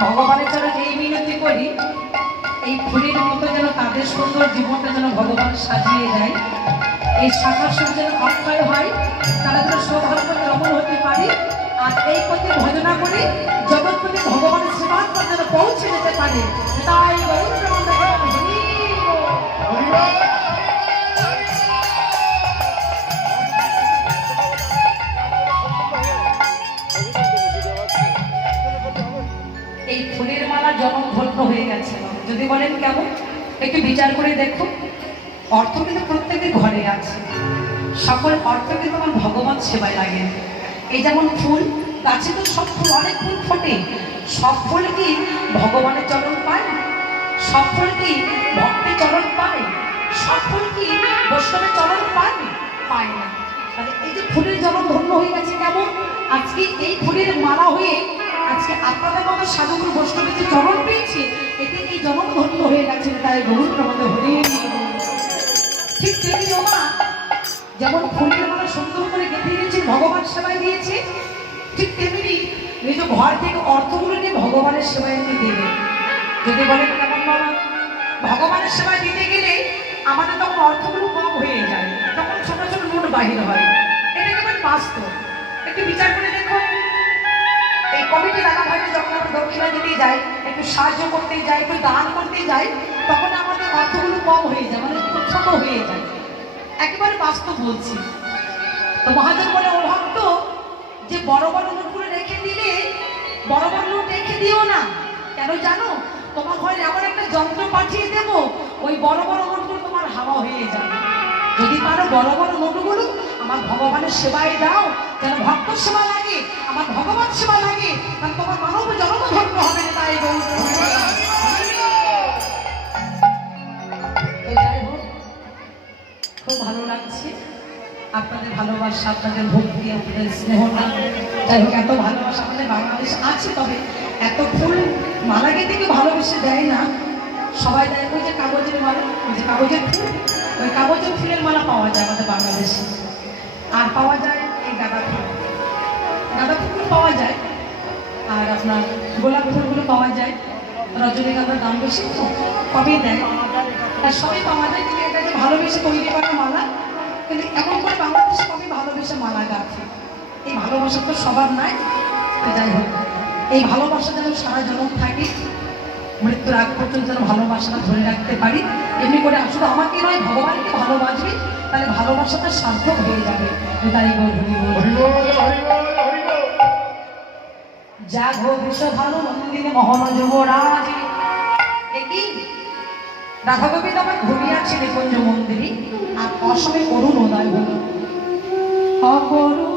ভগবানের যেন এই মিনতি করি, এই ফুলের মতো যেন তাদের সুন্দর জীবনটা যেন ভগবান সাজিয়ে দেয়। এই শাখার সব যেন অক্ষয় হয়, তারা যেন সৌভাগ্য রমণ হতে পারে। আর এই প্রতি ভজনা ফুলের মালা জনম ধন্য হয়ে গেছে। যদি বলেন কেমন? একটু বিচার করে দেখুন অর্থ কিন্তু প্রত্যেকের ঘরে আছে। সকল অর্থ কিন্তু আমার ভগবান সেবায় লাগে এই যেমন ফুল, গাছে তো সব ফুল, অনেক ফুল ফোটে। সব ফুল কি ভগবানের চরণ পায়? সব ফুল কি ভক্তের চরণ পায়? সব ফুল কি বৈষ্ণবের চরণ পায়? পায় না। এই যে ফুলের জনম ধন্য হয়ে গেছে কেমন? আজকে এই ফুলের মালা হয়ে আজকে আপনাদের মতো সাধুগুরু বৈষ্ণবের যে চরণ পেয়েছে, এতে এই জনম ধন্য হয়ে গেছে তাই গরুর আমাদের হরে ঠিক তেমনি মা যেমন ফুলের মালা সুন্দর করে গেঁথে দিয়েছে ভগবান সেবায় দিয়েছে, ঠিক তেমনি নিজ ঘর থেকে অর্থগুলো নিয়ে ভগবানের সেবায় নিয়ে দেবে। যদি বলেন কেমন বাবা ভগবানের সেবায় দিতে গেলে আমাদের তখন অর্থগুলো কম হয়ে যায়, তখন ছোট ছোট নোট বাহির হয়। এটা কেমন বাস্তব। একটু বিচার করে কমিটি দাদা ভাইরা যখন আমরা দক্ষিণা দিতে যাই, একটু সাহায্য করতে যাই, একটু দান করতে যাই, তখন আমাদের অর্থগুলো কম হয়ে যায় মানে খুব হয়ে যায়। একেবারে বাস্তব বলছি। তো মহাজন বলে ও ভক্ত, যে বড় বড় নোটগুলো রেখে দিলে, বড় বড় লোক রেখে দিও না। কেন জানো? তোমার ঘরে এমন একটা যন্ত্র পাঠিয়ে দেব, ওই বড় বড় নোটগুলো তোমার হাওয়া হয়ে যাবে। যদি পারো বড় বড় নোটগুলো আমার ভগবানের সেবায় দাও, যেন ভক্ত সেবা লাগে খুব ভালো লাগছে। আপনাদের ভালোবাসা, আপনাদের ভক্তি, আপনাদের স্নেহটা। যাই হোক, এত ভালোবাসা আমাদের বাংলাদেশ আছে, তবে এত ফুল মালা গেতে কেউ ভালোবেসে দেয় না। সবাই দেয় ওই যে কাগজের মালা, ওই যে কাগজের ফুল, ওই কাগজের ফুলের মালা পাওয়া যায় আমাদের বাংলাদেশে। আর পাওয়া যায় এই গাঁদা ফুল। গাঁদা ফুলগুলো পাওয়া যায়। আর আপনার গোলাপ ফুলগুলো পাওয়া যায়। রজনীগন্ধার দাম বেশি তো কবেই দেয়। আর সবই পাওয়া যায়, কিন্তু এটা ভালোবেসে তৈরি করা মালা কিন্তু এমন করে বাংলাদেশে কবি ভালোবেসে মালা গাছে এই ভালোবাসা তো সবার নাই যাই হোক। এই ভালোবাসা যেন সারা জনম থাকে মৃত্যুর আগ পর্যন্ত যেন ভালোবাসাটা ধরে রাখতে পারি। এমনি করে শুধু আমাকে নয় ভগবানকে ভালোবাসবি তাহলে ভালোবাসাটা সার্থক হয়ে যাবে। তাই। জাগো বিশ্ব ভালো নন্দিনী মোহন যুবরাজ। একই রাধা গোবিন্দ আমার ঘুমিয়ে নিকুঞ্জ মন্দিরে আর অসমে অরুণ উদয় অপরূপ